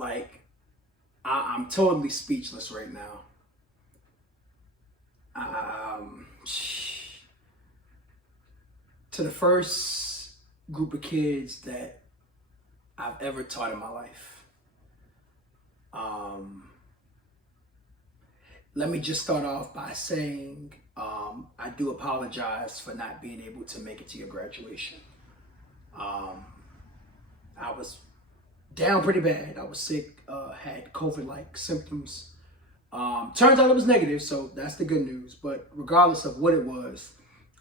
Like, I'm totally speechless right now. Um, to the first group of kids that I've ever taught in my life. Let me just start off by saying I do apologize for not being able to make it to your graduation. I was down pretty bad. I was sick, had COVID-like symptoms. Turns out it was negative, so that's the good news. But regardless of what it was,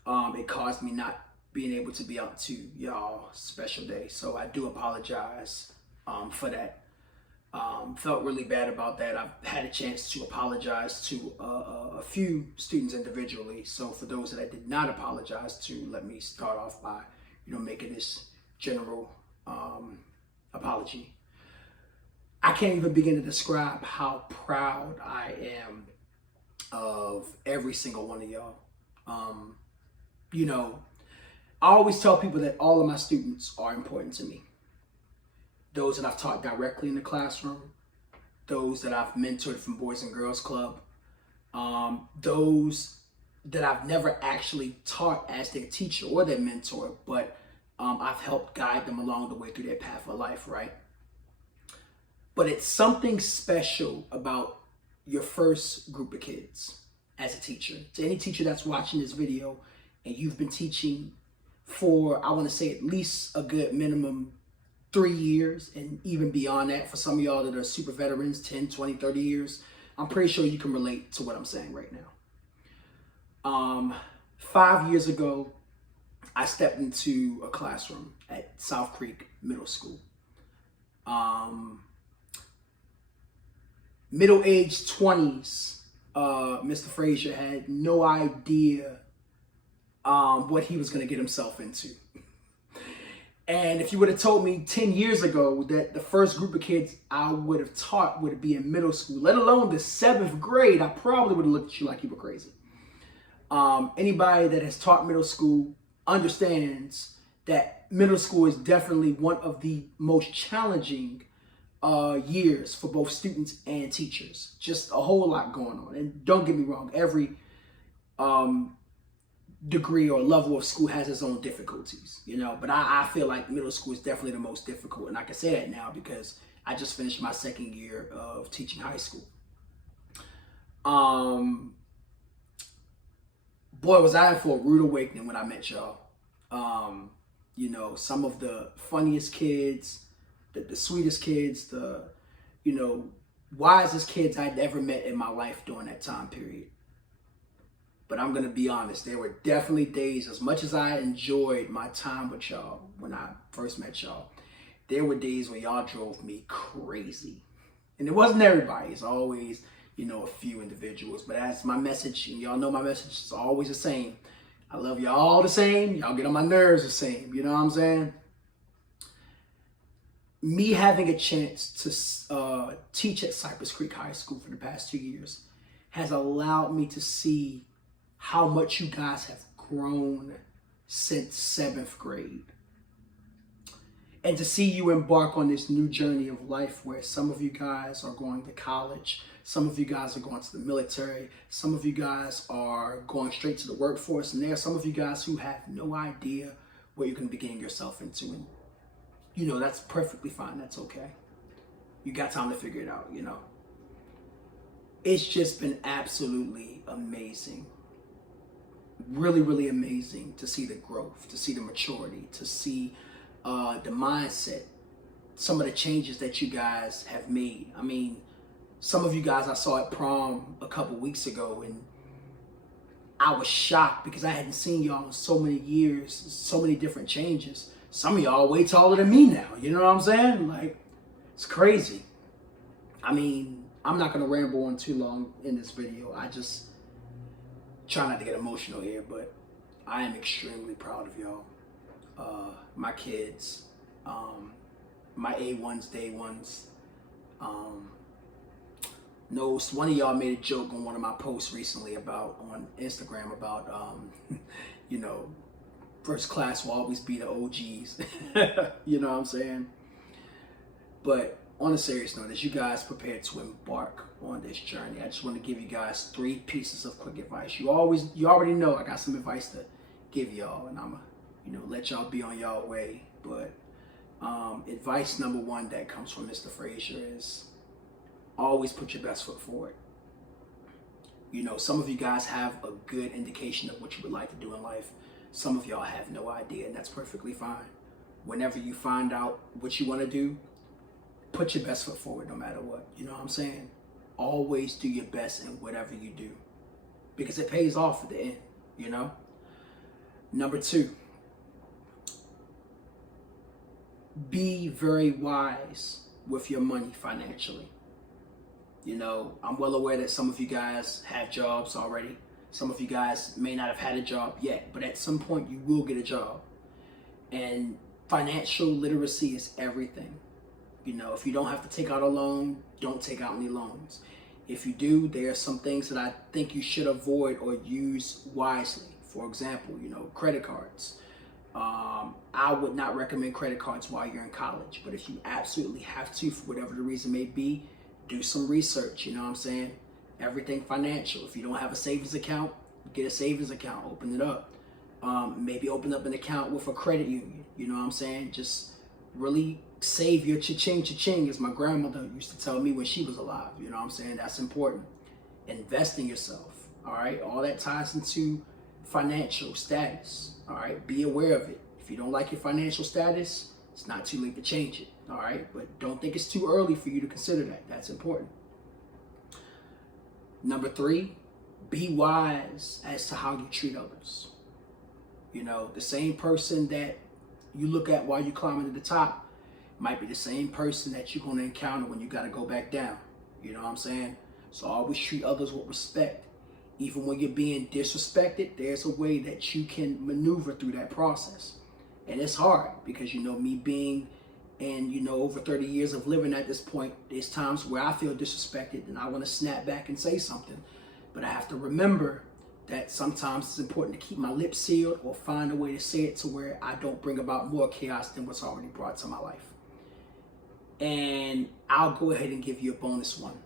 it caused me not being able to be out to y'all special day. So I do apologize for that. Felt really bad about that. I've had a chance to apologize to a few students individually. So for those that I did not apologize to, let me start off by, making this general apology. I can't even begin to describe how proud I am of every single one of y'all. I always tell people that all of my students are important to me. Those that I've taught directly in the classroom, those that I've mentored from Boys and Girls Club, those that I've never actually taught as their teacher or their mentor, but I've helped guide them along the way through their path of life, right? But it's something special about your first group of kids as a teacher. To any teacher that's watching this video and you've been teaching for, I want to say, at least a good minimum 3 years and even beyond that, for some of y'all that are super veterans, 10, 20, 30 years, I'm pretty sure you can relate to what I'm saying right now. 5 years ago, I stepped into a classroom at South Creek Middle School. Middle-aged 20s, Mr. Frazier had no idea what he was going to get himself into. And if you would have told me 10 years ago that the first group of kids I would have taught would be in middle school, let alone the 7th grade, I probably would have looked at you like you were crazy. Anybody that has taught middle school understands that middle school is definitely one of the most challenging years for both students and teachers. Just a whole lot going on. And don't get me wrong, every degree or level of school has its own difficulties, but I feel like middle school is definitely the most difficult. And I can say that now because I just finished my 2nd year of teaching high school. Boy, was I in for a rude awakening when I met y'all. Some of the funniest kids, the sweetest kids, the, wisest kids I'd ever met in my life during that time period. But I'm going to be honest, there were definitely days, as much as I enjoyed my time with y'all when I first met y'all, there were days when y'all drove me crazy. And it wasn't everybody. It's always, a few individuals. But as my message, and y'all know my message is always the same. I love y'all all the same. Y'all get on my nerves the same. You know what I'm saying? Me having a chance to teach at Cypress Creek High School for the past 2 years has allowed me to see how much you guys have grown since 7th grade. And to see you embark on this new journey of life where some of you guys are going to college, some of you guys are going to the military, some of you guys are going straight to the workforce, and there are some of you guys who have no idea what you're going to be getting yourself into. And, that's perfectly fine. That's okay. You got time to figure it out, It's just been absolutely amazing. Really, really amazing to see the growth, to see the maturity, to see the mindset, some of the changes that you guys have made. I mean, some of you guys I saw at prom a couple weeks ago, and I was shocked because I hadn't seen y'all in so many years, so many different changes. Some of y'all way taller than me now, you know what I'm saying? Like, it's crazy. I mean, I'm not going to ramble on too long in this video. I just try not to get emotional here, but I am extremely proud of y'all. My kids, my A1s, day ones. One of y'all made a joke on one of my posts recently on Instagram about, first class will always be the OGs. You know what I'm saying? But on a serious note, as you guys prepare to embark on this journey, I just want to give you guys 3 pieces of quick advice. You already know I got some advice to give y'all, and I'm gonna, let y'all be on y'all way. But advice number 1 that comes from Mr. Frazier is always put your best foot forward. Some of you guys have a good indication of what you would like to do in life. Some of y'all have no idea, and that's perfectly fine. Whenever you find out what you want to do, put your best foot forward no matter what. You know what I'm saying? Always do your best in whatever you do, because it pays off at the end, Number 2, be very wise with your money financially. I'm well aware that some of you guys have jobs already. Some of you guys may not have had a job yet, but at some point you will get a job. And financial literacy is everything. If you don't have to take out a loan, don't take out any loans. If you do, there are some things that I think you should avoid or use wisely. For example, credit cards. I would not recommend credit cards while you're in college, but if you absolutely have to, for whatever the reason may be, do some research. You know what I'm saying? Everything financial. If you don't have a savings account, get a savings account, open it up. Maybe open up an account with a credit union. You know what I'm saying? Just really save your cha-ching, as my grandmother used to tell me when she was alive. You know what I'm saying? That's important. Invest in yourself. All right? All that ties into financial status. All right? Be aware of it. If you don't like your financial status, it's not too late to change it. All right? But don't think it's too early for you to consider that. That's important. Number 3, be wise as to how you treat others. The same person that you look at while you're climbing to the top might be the same person that you're going to encounter when you got to go back down. You know what I'm saying? So always treat others with respect. Even when you're being disrespected, there's a way that you can maneuver through that process. And it's hard because, me being in, over 30 years of living at this point, there's times where I feel disrespected and I want to snap back and say something. But I have to remember that sometimes it's important to keep my lips sealed or find a way to say it to where I don't bring about more chaos than what's already brought to my life. And I'll go ahead and give you a bonus one.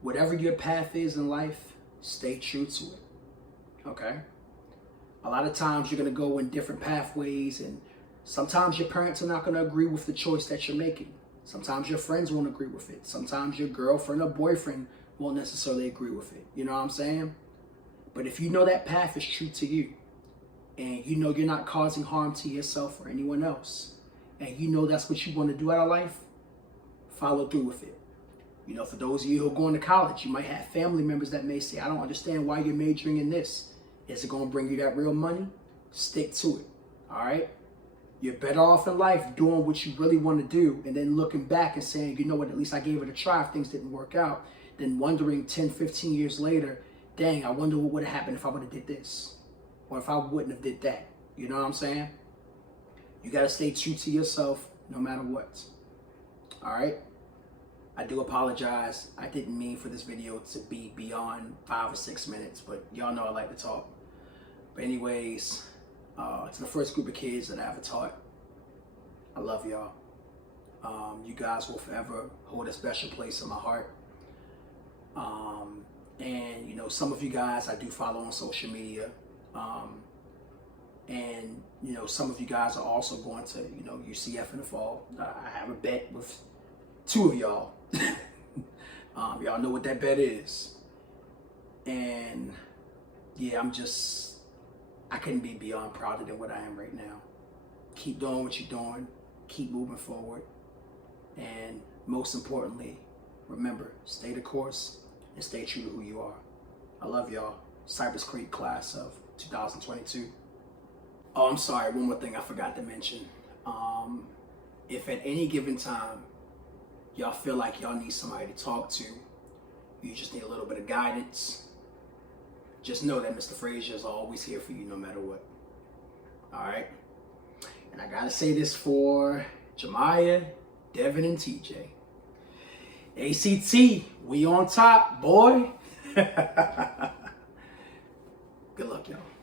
Whatever your path is in life, stay true to it. Okay? A lot of times you're going to go in different pathways, and sometimes your parents are not going to agree with the choice that you're making. Sometimes your friends won't agree with it. Sometimes your girlfriend or boyfriend won't necessarily agree with it. You know what I'm saying? But if you know that path is true to you, and you know you're not causing harm to yourself or anyone else, and you know that's what you want to do out of life, follow through with it. For those of you who are going to college, you might have family members that may say, I don't understand why you're majoring in this. Is it going to bring you that real money? Stick to it. All right? You're better off in life doing what you really want to do and then looking back and saying, you know what, at least I gave it a try if things didn't work out, than wondering 10, 15 years later, dang, I wonder what would have happened if I would have did this or if I wouldn't have did that. You know what I'm saying? You got to stay true to yourself no matter what. All right? I do apologize. I didn't mean for this video to be beyond 5 or 6 minutes, but y'all know I like to talk. But anyways, to the first group of kids that I ever taught, I love y'all. You guys will forever hold a special place in my heart. And some of you guys I do follow on social media. And some of you guys are also going to UCF in the fall. I have a bet with 2 of y'all. Y'all know what that bet is. And yeah, I couldn't be beyond prouder than what I am right now. Keep doing what you're doing. Keep moving forward. And most importantly, remember, stay the course and stay true to who you are. I love y'all. Cypress Creek class of 2022. Oh, I'm sorry. One more thing I forgot to mention. If at any given time y'all feel like y'all need somebody to talk to, you just need a little bit of guidance, just know that Mr. Frazier is always here for you no matter what. All right? And I gotta say this for Jemiah, Devin, and TJ. ACT, we on top, boy. Good luck, y'all.